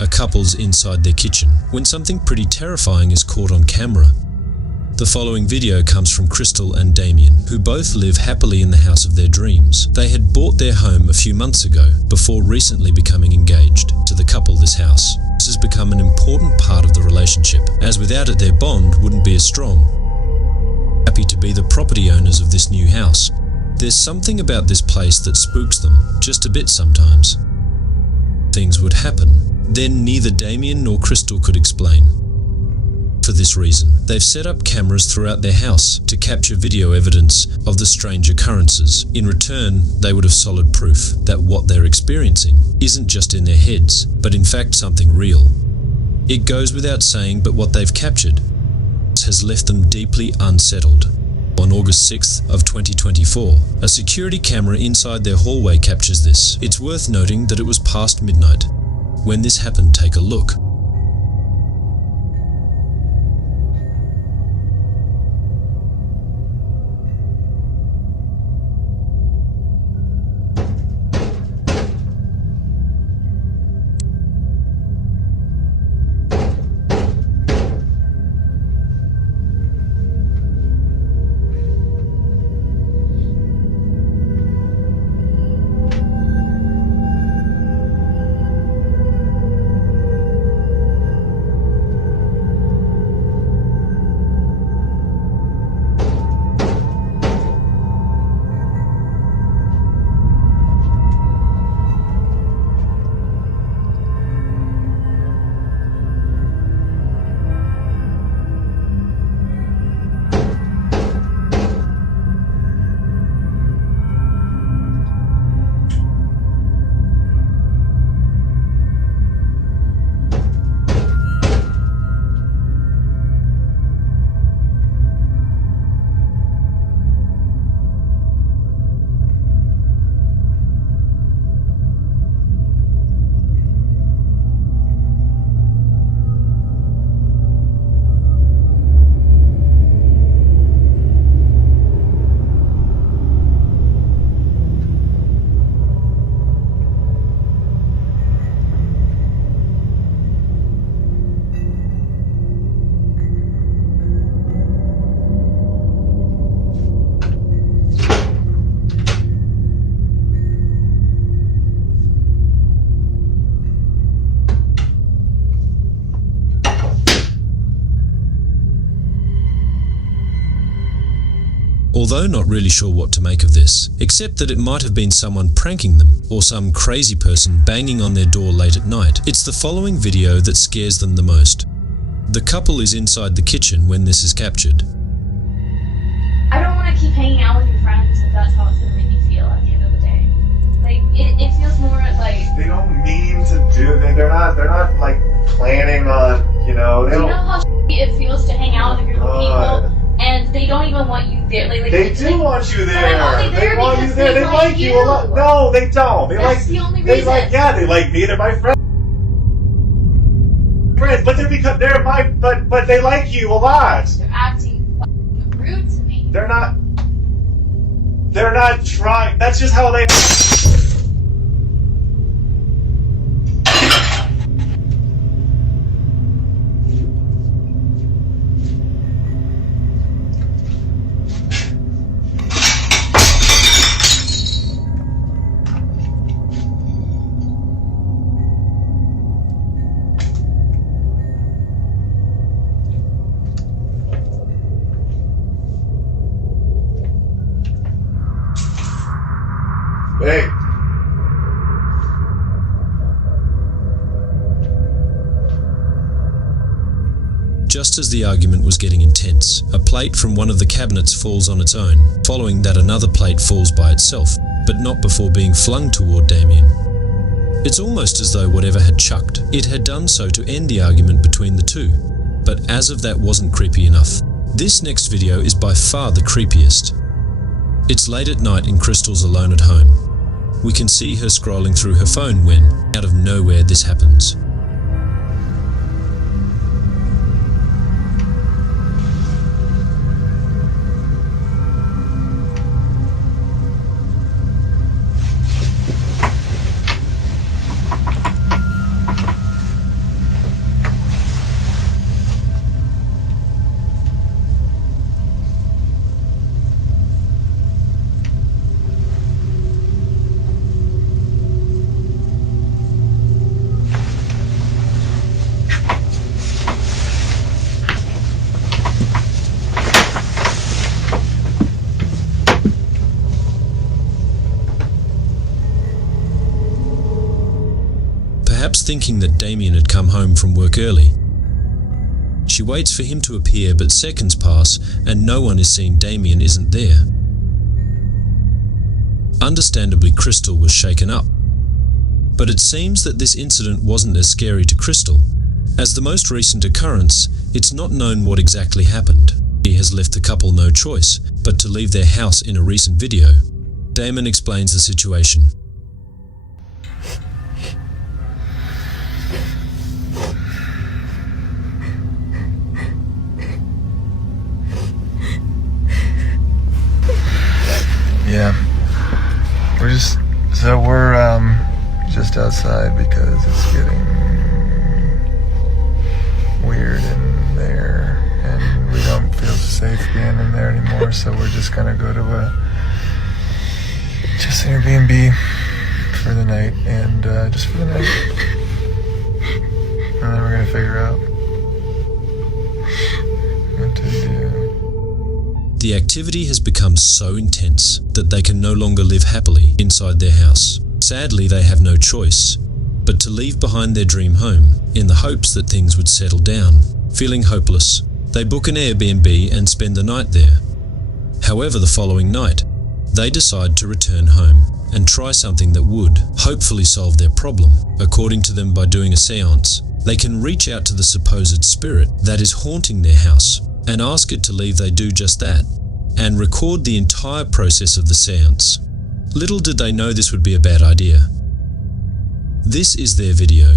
A couple's inside their kitchen when something pretty terrifying is caught on camera. The following video comes from Crystal and Damien, who both live happily in the house of their dreams. They had bought their home a few months ago, before recently becoming engaged. To the couple, this house has become an important part of the relationship, as without it their bond wouldn't be as strong. Happy to be the property owners of this new house. There's something about this place that spooks them, just a bit sometimes. Things would happen, then neither Damien nor Crystal could explain. For this reason, they've set up cameras throughout their house to capture video evidence of the strange occurrences. In return, they would have solid proof that what they're experiencing isn't just in their heads, but in fact something real. It goes without saying, but what they've captured has left them deeply unsettled. On August 6th of 2024, a security camera inside their hallway captures this. It's worth noting that it was past midnight. When this happened, take a look. Although not really sure what to make of this, except that it might have been someone pranking them, or some crazy person banging on their door late at night, it's the following video that scares them the most. The couple is inside the kitchen when this is captured. I don't want to keep hanging out with your friends if that's how it's going to make me feel at the end of the day. Like, it feels more like... They don't mean to do it. They're not like planning on, you know... Do you know how it feels to hang out with a group of people and they don't even want you there? Like, they do want you there. But I'm only there they want you there. They like you a lot. No, they don't. That's the only reason. They like me. They're my friends. But but they like you a lot. They're acting fucking rude to me. They're not trying. That's just how they... Hey. Just as the argument was getting intense, a plate from one of the cabinets falls on its own. Following that, another plate falls by itself, but not before being flung toward Damien. It's almost as though whatever had chucked, it had done so to end the argument between the two. But as if that wasn't creepy enough, this next video is by far the creepiest. It's late at night and Crystal's alone at home. We can see her scrolling through her phone when, out of nowhere, this happens. thinking that Damien had come home from work early. She waits for him to appear, but seconds pass and no one is seen. Damien isn't there. Understandably, Crystal was shaken up. But it seems that this incident wasn't as scary to Crystal. As the most recent occurrence, it's not known what exactly happened. He has left the couple no choice but to leave their house in a recent video. Damon explains the situation. Yeah. We're just outside because it's getting weird in there and we don't feel safe being in there anymore, so we're just gonna go to an Airbnb for the night and just for the night. And then we're gonna figure out what to do. The activity has become so intense that they can no longer live happily inside their house. Sadly, they have no choice but to leave behind their dream home in the hopes that things would settle down. Feeling hopeless, they book an Airbnb and spend the night there. However, the following night, they decide to return home and try something that would hopefully solve their problem. According to them, by doing a seance, they can reach out to the supposed spirit that is haunting their house and ask it to leave. They do just that and record the entire process of the seance. Little did they know this would be a bad idea. This is their video.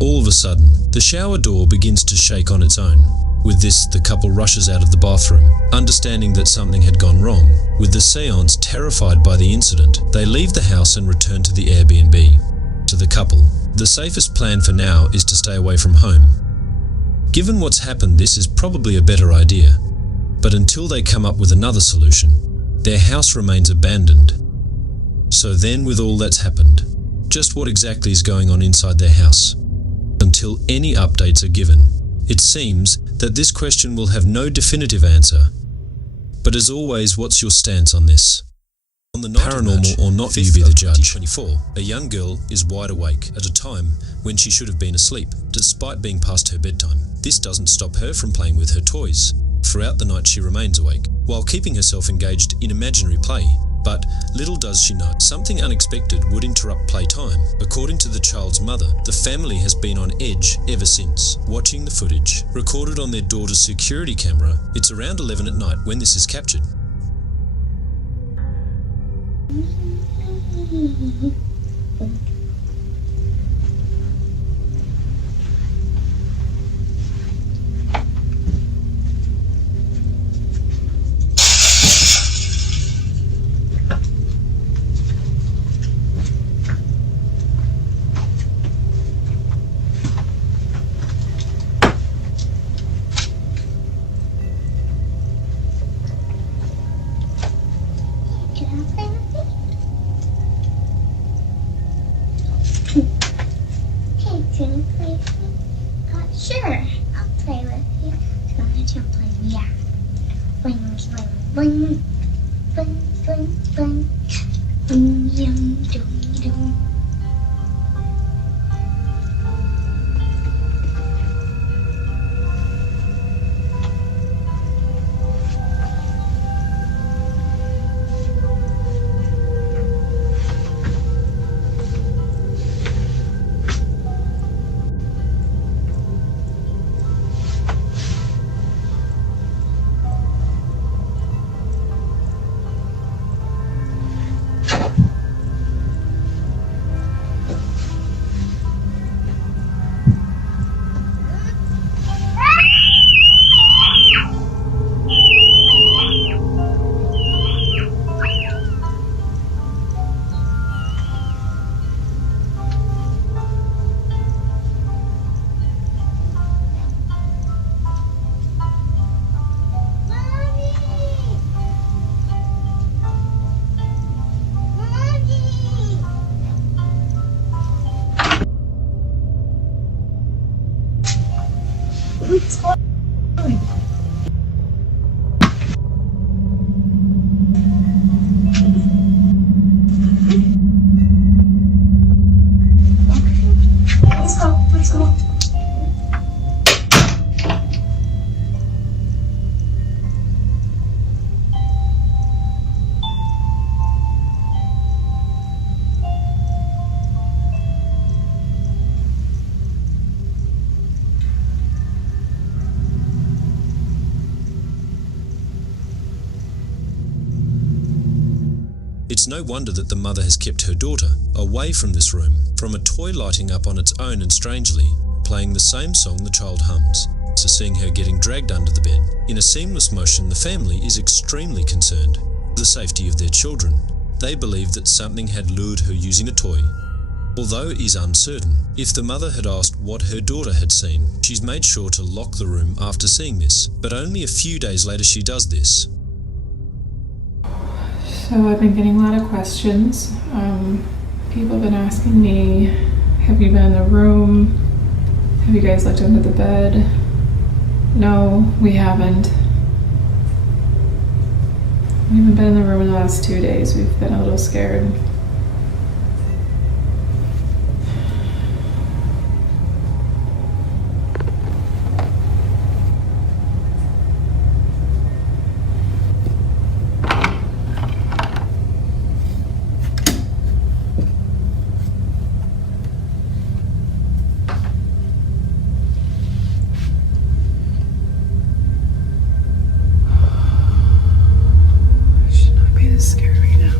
All of a sudden, the shower door begins to shake on its own. With this, the couple rushes out of the bathroom, understanding that something had gone wrong. With the seance terrified by the incident, they leave the house and return to the Airbnb. To the couple, the safest plan for now is to stay away from home. Given what's happened, this is probably a better idea. But until they come up with another solution, their house remains abandoned. So then, with all that's happened, just what exactly is going on inside their house? Until any updates are given, it seems that this question will have no definitive answer. But as always, what's your stance on this? On the night paranormal or not, you be the judge. 2024, a young girl is wide awake at a time when she should have been asleep, despite being past her bedtime. This doesn't stop her from playing with her toys. Throughout the night she remains awake, while keeping herself engaged in imaginary play. But little does she know, something unexpected would interrupt playtime. According to the child's mother, the family has been on edge ever since. Watching the footage, recorded on their daughter's security camera, it's around 11 at night when this is captured. Yum, dum, dum. What's going on? Let's go. Let's go. It's no wonder that the mother has kept her daughter away from this room, from a toy lighting up on its own and strangely playing the same song the child hums, to seeing her getting dragged under the bed. In a seamless motion, the family is extremely concerned for the safety of their children. They believe that something had lured her using a toy. Although it is uncertain, if the mother had asked what her daughter had seen, she's made sure to lock the room after seeing this, but only a few days later she does this. So I've been getting a lot of questions. People have been asking me, have you been in the room? Have you guys looked under the bed? No, we haven't. We haven't been in the room in the last 2 days. We've been a little scared. Scared right now.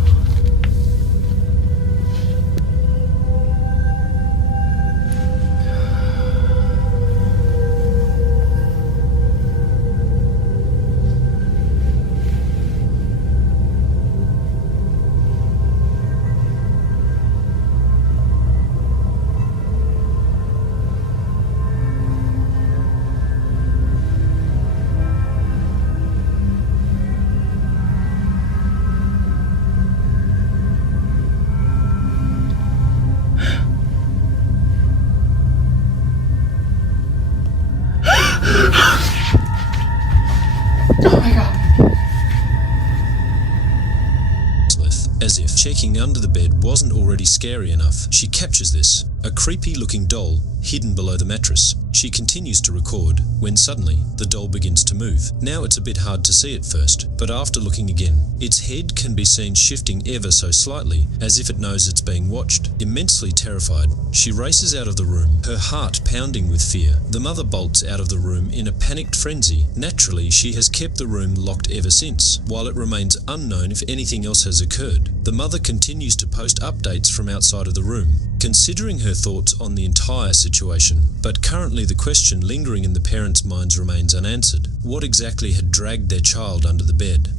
Oh my god. As if checking under the bed wasn't already scary enough, she captures this, a creepy looking doll hidden below the mattress. She continues to record when suddenly the doll begins to move. Now it's a bit hard to see at first, but after looking again, its head can be seen shifting ever so slightly, as if it knows it's being watched. Immensely terrified, she races out of the room, her heart pounding with fear. The mother bolts out of the room in a panicked frenzy. Naturally, she has kept the room locked ever since, while it remains unknown if anything else has occurred. The mother continues to post updates from outside of the room, considering her thoughts on the entire situation. But currently the question lingering in the parents' minds remains unanswered. What exactly had dragged their child under the bed?